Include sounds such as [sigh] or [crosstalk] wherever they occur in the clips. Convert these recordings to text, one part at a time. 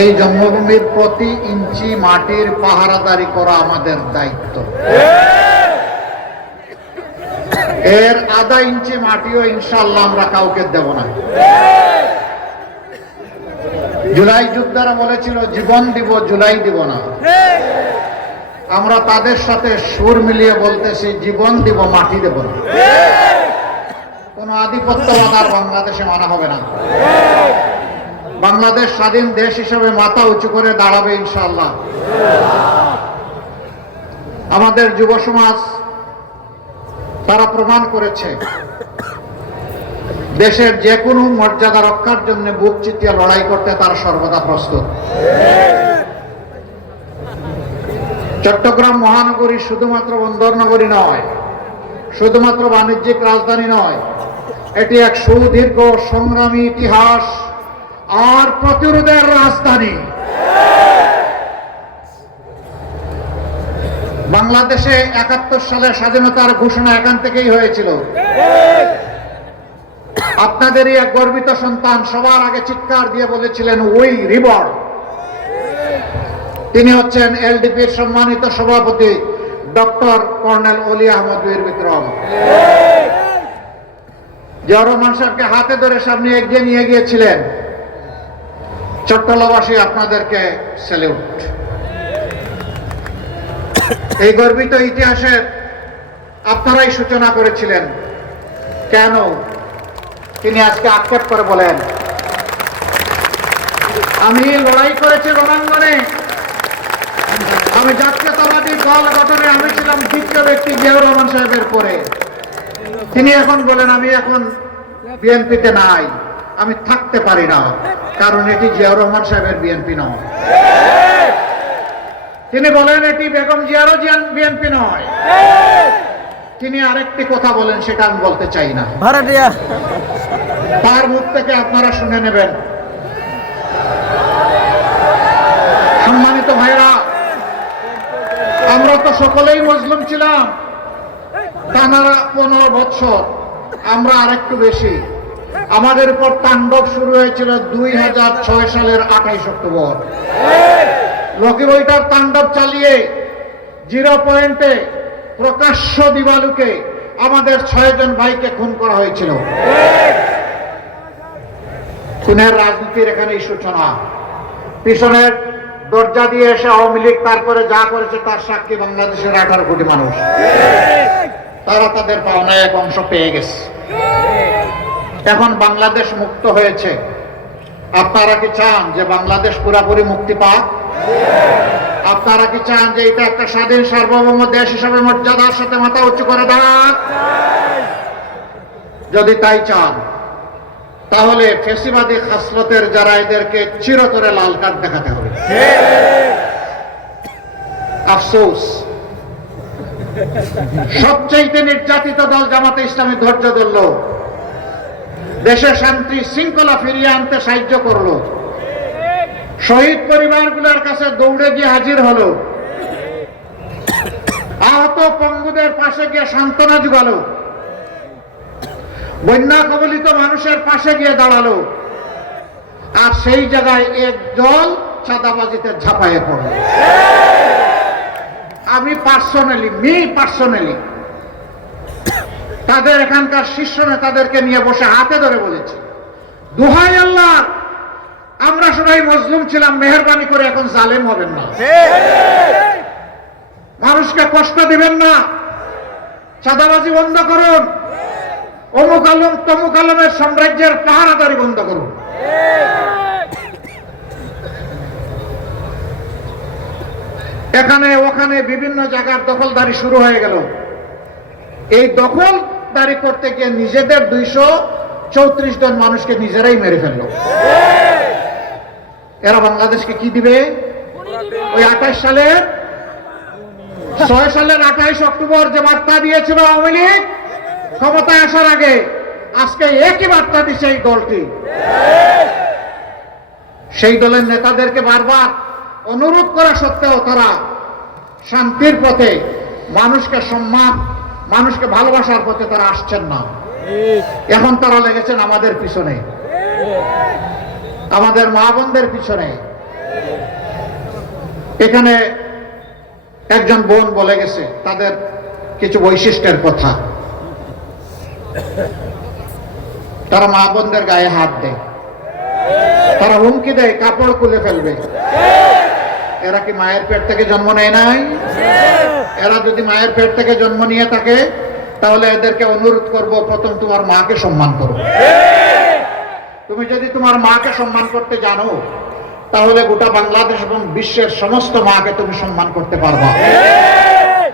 এই জন্মভূমির প্রতি ইঞ্চি মাটির পাহারাদারি করা আমাদের দায়িত্ব। এর আধা ইঞ্চি মাটিও ইনশাল্লাহ আমরা কাউকে দেব না। জুলাই যোদ্ধারা বলেছিল, জীবন দিব, জুলাই দিব না। আমরা তাদের সাথে সুর মিলিয়ে বলতেছি, জীবন দিব, মাটি দেব না। কোন আধিপত্যবাদ আর বাংলাদেশে মানা হবে না। বাংলাদেশ স্বাধীন দেশ হিসেবে মাথা উঁচু করে দাঁড়াবে ইনশাল্লাহ আমাদের যুব সমাজ তারা প্রমাণ করেছে। দেশের যে কোনো মর্যাদা রক্ষার জন্য বুক চিতিয়ে লড়াই করতে তারা সর্বদা প্রস্তুত। চট্টগ্রাম মহানগরী শুধুমাত্র বন্দর নগরী নয়, শুধুমাত্র বাণিজ্যিক রাজধানী নয়, এটি এক সুদীর্ঘ সংগ্রামী ইতিহাস। আর প্রতিরোধের রাজধানী বাংলাদেশে একাত্তর সালে স্বাধীনতার ঘোষণা এখান থেকেই হয়েছিল। আপনাদেরই এক গর্বিত সন্তান সবার আগে চিৎকার দিয়ে বলেছিলেন উই রিবর তিনি হচ্ছেন এলডিপির সম্মানিত সভাপতি ডক্টর কর্নেল অলি আহমদ বীর বিক্রম। জিয়া রহমান হাতে ধরে সামনে এগিয়ে নিয়ে গিয়েছিলেন। চট্টলাবাসী আপনাদেরকে স্যালিউট এই গর্বিত ইতিহাসের আপনারাই সূচনা করেছিলেন। কেন? তিনি আজকে আক্ষেপ করে বলেন। আমি লড়াই করেছি রণাঙ্গনে। আমি জাতীয়তাবাদী দল গঠনে আমি ছিলাম দ্বিতীয় ব্যক্তি জিয়াউর রহমান সাহেবের পরে। তিনি এখন বলেন, আমি এখন বিএনপিতে নাই। আমি থাকতে পারি না। কারণ এটি জিয়াউর রহমান সাহেবের বিএনপি নয়। তিনি বলেন এটি বেগম জিয়ারও বিএনপি নয়। তিনি আরেকটি কথা বলেন সেটা আমি বলতে চাই না। তার মুখ থেকে আপনারা শুনে নেবেন। সম্মানিত ভাইরা আমরা তো সকলেই মজলুম ছিলাম। টানারা পনেরো বছর আমরা আরেকটু বেশি। আমাদের উপর তাণ্ডব শুরু হয়েছিল দুই হাজার ছয় সালের আঠাইশ অক্টোবর। লকি বইটার তাণ্ডব চালিয়ে জিরো পয়েন্টে প্রকাশ্য দিবালুকে আমাদের ছয়জন ভাইকে খুন করা হয়েছিল। খুনের রাজনীতির এখানে সূচনা পিছনের দরজা দিয়ে এসে আওয়ামী লীগ তারপরে যা করেছে তার সাক্ষী বাংলাদেশের আঠারো কোটি মানুষ। তারা তাদের পাওনায় এক অংশ পেয়ে গেছে। এখন বাংলাদেশ মুক্ত হয়েছে। আপনারা কি চান যে বাংলাদেশ পুরাপুরি মুক্তি পাক? আপনারা কি চান যে এটা একটা স্বাধীন, সার্বভৌম দেশ হিসাবে মর্যাদার সাথে মাথা উঁচু করে দাঁড়ান যদি তাই চান, তাহলে ফেসিবাদী খাসলতের যারা এদেরকে চিরতরে লাল কার্ড দেখাতে হবে। আফসোস। সবচাইতে নির্যাতিত দল জামাতে ইসলামী ধৈর্য ধরল। দেশে শান্তি শৃঙ্খলা ফিরিয়ে আনতে সাহায্য করল। শহীদ পরিবারগুলোর কাছে দৌড়ে গিয়ে হাজির হলো। আহত পঙ্গুদের পাশে গিয়ে সান্ত্বনা জুগালো বন্যা কবলিত মানুষের পাশে গিয়ে দাঁড়াল। আর সেই জায়গায় এক দল চাঁদাবাজিতে ঝাঁপাইয়ে পড়ল। আমি পার্সোনালি মি পার্সোনালি তাদের এখানকার শীর্ষ নেতাদেরকে নিয়ে বসে হাতে ধরে বলেছি। দুহাই আল্লাহ, আমরা সবাই মজলুম ছিলাম, মেহরবানি করে এখন জালেম হবেন না। মানুষকে কষ্ট দিবেন না। চাঁদাবাজি বন্ধ করুন। অমুক আলম, তমুক আলমের সাম্রাজ্যের পাহারাদারি বন্ধ করুন। এখানে, ওখানে বিভিন্ন জায়গার দখলদারি শুরু হয়ে গেল। এই দখলদারি করতে গিয়ে নিজেদের দুইশো চৌত্রিশ জন মানুষকে নিজেরাই মেরে ফেলল। এরা বাংলাদেশকে কি দিবে? ওই আঠাশ সালের, ছয় সালের আঠাইশ অক্টোবর যে বার্তা দিয়েছিল আওয়ামী লীগ, ক্ষমতায় আসার আগে, আজকে একই বার্তা দিচ্ছে এই দলটি। সেই দলের নেতাদেরকে বারবার অনুরোধ করা সত্ত্বেও তারা শান্তির পথে মানুষকে সম্মান মানুষকে ভালোবাসার পথে তারা আসছেন না। এখন তারা লেগেছেন আমাদের পিছনে। আমাদের মা বোনদের পিছনে। এখানে একজন বোন বলে গেছে, তাদের কিছু বৈশিষ্ট্যের কথা। তারা মা বোনদের গায়ে হাত দেয়। তারা হুমকি দেয়, কাপড় খুলে ফেলবে। এরা কি মায়ের পেট থেকে জন্ম নেয় নাই? এরা যদি মায়ের পেট থেকে জন্ম নিয়ে থাকে, তাহলে এদেরকে অনুরোধ করব, প্রথম তোমার মাকে সম্মান করো। তুমি যদি তোমার মাকে সম্মান করতে জানো, তাহলে গোটা বাংলাদেশ এবং বিশ্বের সমস্ত মাকে তুমি সম্মান করতে পারবা।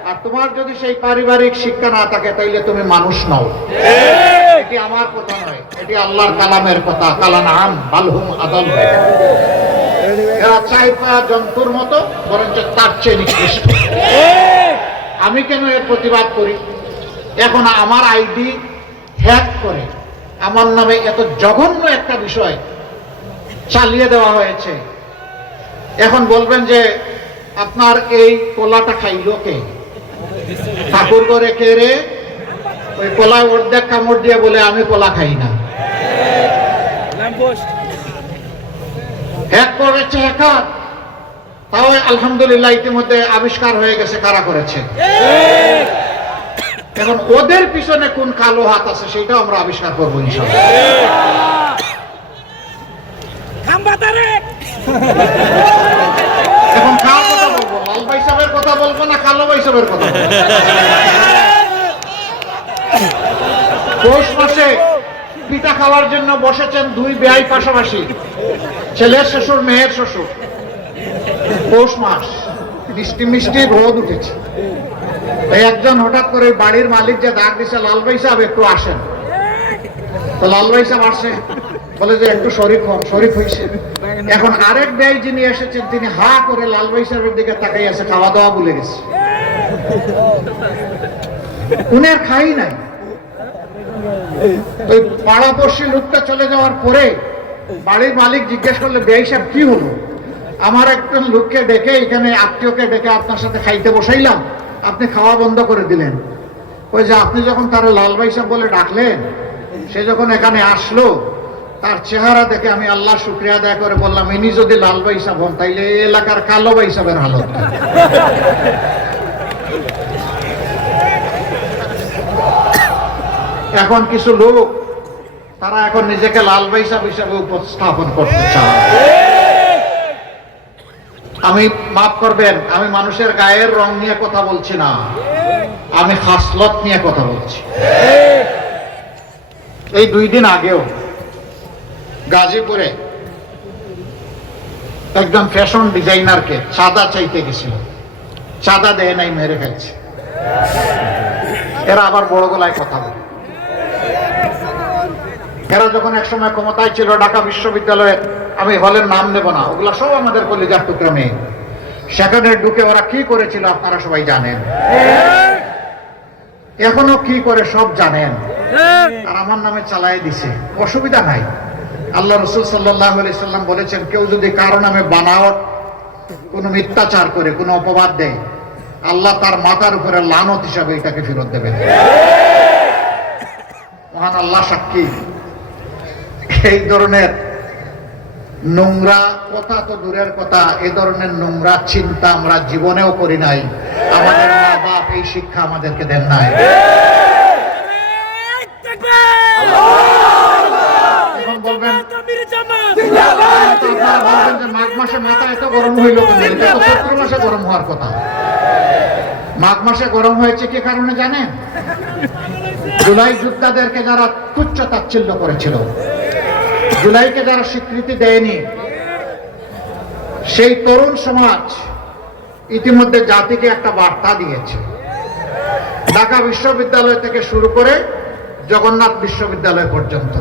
আর তোমার যদি সেই পারিবারিক শিক্ষা না থাকে, তাইলে তুমি মানুষ নও। এটি আমার কথা নয়, এটি আল্লাহর কালামের কথা। কালা নাম বালহুম আদল এরা চাই পাওয়া জন্তুর মতো বরঞ্চ তার চেয়ে নিকৃষ্ট। আমি কেন এর প্রতিবাদ করি? এখন আমার আইডি হ্যাক করে আমার নামে এত জঘন্য একটা বিষয় চালিয়ে দেওয়া হয়েছে। এখন বলবেন যে আপনার এই কলাটা খাইল কে? ঠাকুর করে কে রে? ওই কলায় অর্ধেক কামড় দিয়ে বলে আমি কলা খাই না। হ্যাক করেছে হ্যাকার তাও আলহামদুলিল্লাহ ইতিমধ্যে আবিষ্কার হয়ে গেছে কারা করেছে? [coughs] এখন ওদের পিছনে কোন কালো হাত আছে সেটাও আমরা আবিষ্কার করব ইনশাআল্লাহ। এখন কার কথা বলব? লাল ভাই সাহেবের কথা বলব না কালো ভাই সাহেবের কথা বলব? পৌষ মাসে পিঠা খাওয়ার জন্য বসেছেন দুই বেয়াই পাশাপাশি। ছেলের শ্বশুর, মেয়ের শ্বশুর। পৌষ মাস, মিষ্টি মিষ্টি রোদ উঠেছে। একজন হঠাৎ করে বাড়ির মালিক যে ডাক দিছে লাল ভাই সাহেব, একটু আসেন। তো লাল ভাই সাহেব আসে, বলে যে একটু শরীফ হন শরীফ হয়েছে। এখন আরেক ব্যয় যিনি এসেছেন, তিনি হা করে লাল ভাই সাহেবের দিকে তাকাই আছে খাওয়া দাওয়া ভুলে গেছে। উনি আর খাই নাই। ওই পাড়াপড়শি লোকটা চলে যাওয়ার পরে বাড়ির মালিক জিজ্ঞেস করলে বেআই সাহেব, কি হলো? আমার একজন লোককে ডেকে এখানে আত্মীয়কে ডেকে আপনার সাথে খাইতে বসাইলাম। আপনি খাওয়া বন্ধ করে দিলেন। ওই যে আপনি যখন তারা লাল ভাই সাহেব বলে ডাকলেন, সে যখন এখানে আসলো, তার চেহারা দেখে আমি আল্লাহ শুক্রিয়া আদায় করে বললাম, ইনি যদি লাল ভাই সাহেব হন, তাইলে এই এলাকার কালো ভাই সাহেবের হালত। এখন কিছু লোক, তারা এখন নিজেকে লাল বাইসাব হিসাবে উপস্থাপন করতে চায়। আমি মাফ করবেন, আমি মানুষের গায়ের রং নিয়ে কথা বলছি না। আমি হাসলত নিয়ে কথা বলছি। এই দুই দিন আগেও গাজীপুরে একজন ফ্যাশন ডিজাইনারকে চাঁদা চাইতে গেছিল। চাঁদা দেয় নাই, মেরে ফেলছে এরা আবার বড় গলায় কথা বলে। এরা যখন একসময় ক্ষমতায় ছিল ঢাকা বিশ্ববিদ্যালয়ের আমি হলের নাম নেব না। ওগুলা সব আমাদের কলিজার টুকরো মেয়ে। সেখানে ঢুকে ওরা কি করেছিল আপনারা সবাই জানেন। এখনও কি করে সব জানেন। আর আমার নামে চালাই দিছে। অসুবিধা নাই। আল্লাহ রসুল সাল্লাহ সাল্লাম বলেছেন, কেউ যদি কারও নামে বানাওয়াট কোনো মিথ্যাচার করে, কোনো অপবাদ দেয়, আল্লাহ তার মাথার উপরে লানত হিসাবে এটাকে ফেরত দেবেন। মহান আল্লাহ সাক্ষী। এই ধরনের নোংরা কথা তো দূরের কথা, এ ধরনের নোংরা চিন্তা আমরা জীবনেও করি নাই। আমাদের মা বাপ এই শিক্ষা আমাদেরকে দেন নাই। এখন বলবেন আপনারা বলবেন যে মাঘ মাসে মাথা এত গরম হইল কেন? চৈত্র মাসে গরম হওয়ার কথা। মাঘ মাসে গরম হয়েছে কি কারণে জানেন? জুলাই যোদ্ধাদেরকে যারা তুচ্ছ তাচ্ছিল্য করেছিল। জুলাইকে যারা স্বীকৃতি দেয়নি, সেই তরুণ সমাজ ইতিমধ্যে জাতিকে একটা বার্তা দিয়েছে। ঢাকা বিশ্ববিদ্যালয় থেকে শুরু করে জগন্নাথ বিশ্ববিদ্যালয় পর্যন্ত।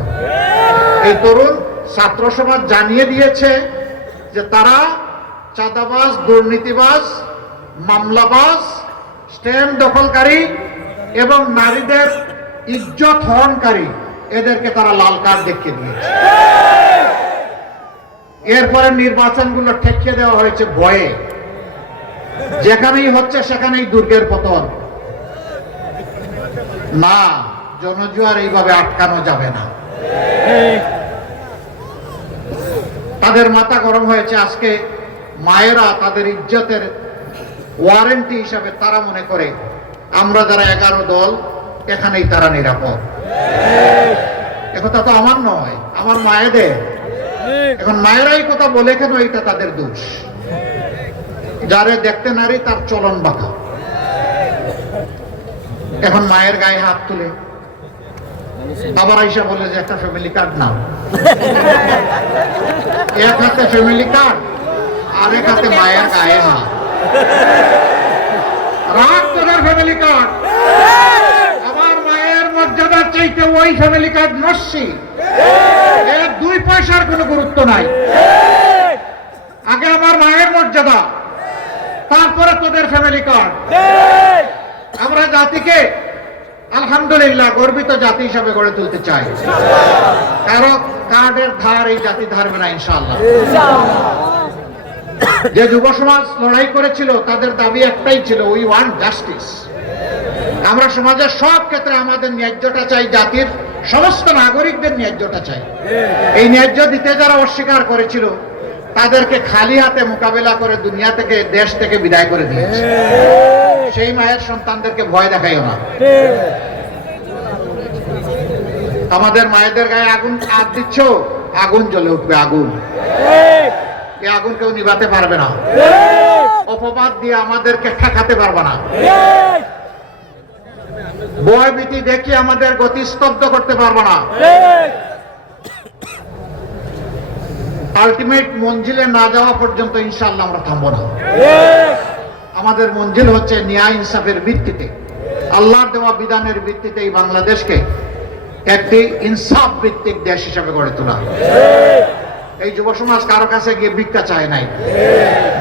এই তরুণ ছাত্র সমাজ জানিয়ে দিয়েছে যে তারা চাঁদাবাজ, দুর্নীতিবাজ, মামলাবাজ, স্ট্যাম্প দখলকারী এবং নারীদের ইজ্জত হরণকারী এদেরকে তারা লাল কার্ড দেখিয়ে দিয়েছে। এরপরে নির্বাচনগুলো ঠেকিয়ে দেওয়া হয়েছে ভয়ে। যেখানেই হচ্ছে সেখানেই দুর্গের পতন। না, জনজুয়ার এইভাবে আটকানো যাবে না। তাদের মাথা গরম হয়েছে আজকে। মায়েরা তাদের ইজ্জতের ওয়ারেন্টি হিসাবে তারা মনে করে, আমরা যারা এগারো দল এখানেই তারা নিরাপদ। একথা তো আমার নয়, আমার মায়েদের। এখন মায়েরাই কথা বলে কেন এটা তাদের দোষ। যারে দেখতে নারী, তার চলন বাঁকা এখন মায়ের গায়ে হাত তুলে। আবার আইসা বলে যে, একটা ফ্যামিলি কার্ড নাও। এক হাতে ফ্যামিলি কার্ড আরেক হাতে মায়ের গায়ে হাত। রাগ তোদের ফ্যামিলি কার্ড আমার মায়ের মর্যাদা ওই ফ্যামিলি কার্ড নস্যি এর দুই পয়সার কোনো গুরুত্ব নাই। আগে আমার মায়ের মর্যাদা। তারপরে তোদের ফ্যামিলি কার্ড আমরা জাতিকে আলহামদুলিল্লাহ গর্বিত জাতি হিসাবে গড়ে তুলতে চাই। কারও কার্ডের ধার এই জাতি ধারবে না ইনশাআল্লাহ। যে যুব সমাজ লড়াই করেছিল তাদের দাবি একটাই ছিল উই ওয়ান্ট জাস্টিস আমরা সমাজের সব ক্ষেত্রে আমাদের ন্যায্যটা চাই জাতির সমস্ত নাগরিকদের ন্যায্যটা চাই। এই ন্যায্য দিতে যারা অস্বীকার করেছিল তাদেরকে খালি হাতে মোকাবেলা করে দুনিয়া থেকে দেশ থেকে বিদায় করে দিয়েছে। সেই মায়ের সন্তানদেরকে ভয় দেখাইও না। আমাদের মায়েদের গায়ে আগুন আগ দিচ্ছ আগুন জ্বলে উঠবে আগুন। এই আগুন কেউ নিভাতে পারবে না। অপবাদ দিয়ে আমাদেরকে ঠেকাতে পারবে না। ভয় ভীতি দেখি আমাদের গতি স্তব্ধ করতে পারব না। আলটিমেট মঞ্জিলে না যাওয়া পর্যন্ত ইনশাল্লাহ আমরা থামবো না। আমাদের মঞ্জিল হচ্ছে ন্যায় ইনসাফের ভিত্তিতে। আল্লাহর দেওয়া বিধানের ভিত্তিতে এই বাংলাদেশকে একটি ইনসাফ ভিত্তিক দেশ হিসাবে গড়ে তোলা। এই যুব সমাজ কারও কাছে গিয়ে ভিক্ষা চায় নাই।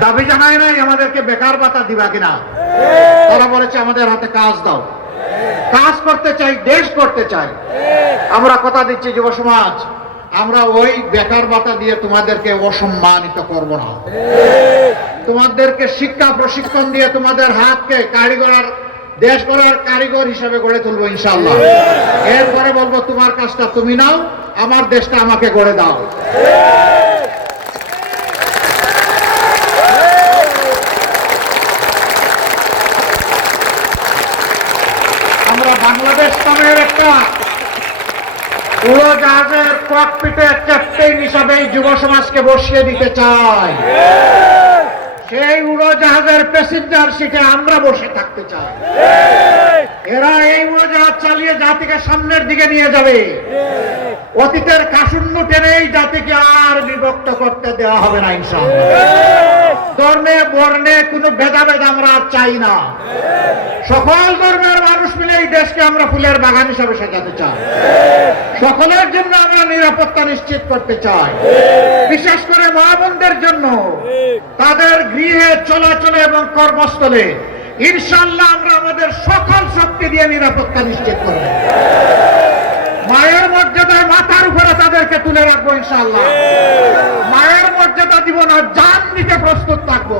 দাবি জানায় নাই আমাদেরকে বেকার ভাতা দিবা কিনা। তারা বলেছে, আমাদের হাতে কাজ দাও। কাজ করতে চাই, দেশ করতে চাই। আমরা কথা দিচ্ছি যুব সমাজ, আমরা ওই বেকার বাতা দিয়ে তোমাদেরকে অসম্মানিত করব না। তোমাদেরকে শিক্ষা প্রশিক্ষণ দিয়ে তোমাদের হাতকে কারিগর দেশ গড়ার কারিগর হিসেবে গড়ে তুলবো ইনশাল্লাহ এরপরে বলব, তোমার কাজটা তুমি নাও, আমার দেশটা আমাকে গড়ে দাও আমরা বাংলাদেশ নামের একটা উড়োজাহাজের ককপিটে ক্যাপ্টেন হিসাবে যুব সমাজকে বসিয়ে দিতে চাই। সেই উড়োজাহাজের প্যাসেঞ্জার সিটে আমরা বসে থাকতে চাই। এরা এই উড়োজাহাজ চালিয়ে জাতিকে সামনের দিকে নিয়ে যাবে। অতীতের কাশুন্য টেনে এই জাতিকে আর বিভক্ত করতে দেওয়া হবে না ইনশাআল্লাহ। ধর্মে বর্ণে কোনো ভেদাভেদ আমরা আর চাই না। সকল ধর্মের মানুষ মিলে এই দেশকে আমরা ফুলের বাগান হিসাবে সাজাতে চাই। সকলের জন্য আমরা নিরাপত্তা নিশ্চিত করতে চাই। বিশেষ করে মা বোনদের জন্য। তাদের গৃহে চলাচলে এবং কর্মস্থলে ইনশাল্লাহ আমরা আমাদের সকল শক্তি দিয়ে নিরাপত্তা নিশ্চিত করব। মায়ের মর্যাদায় মাথার উপরে তাদেরকে তুলে রাখব ইনশাল্লাহ মায়ের মর্যাদা দিব না যান দিতে প্রস্তুত থাকব।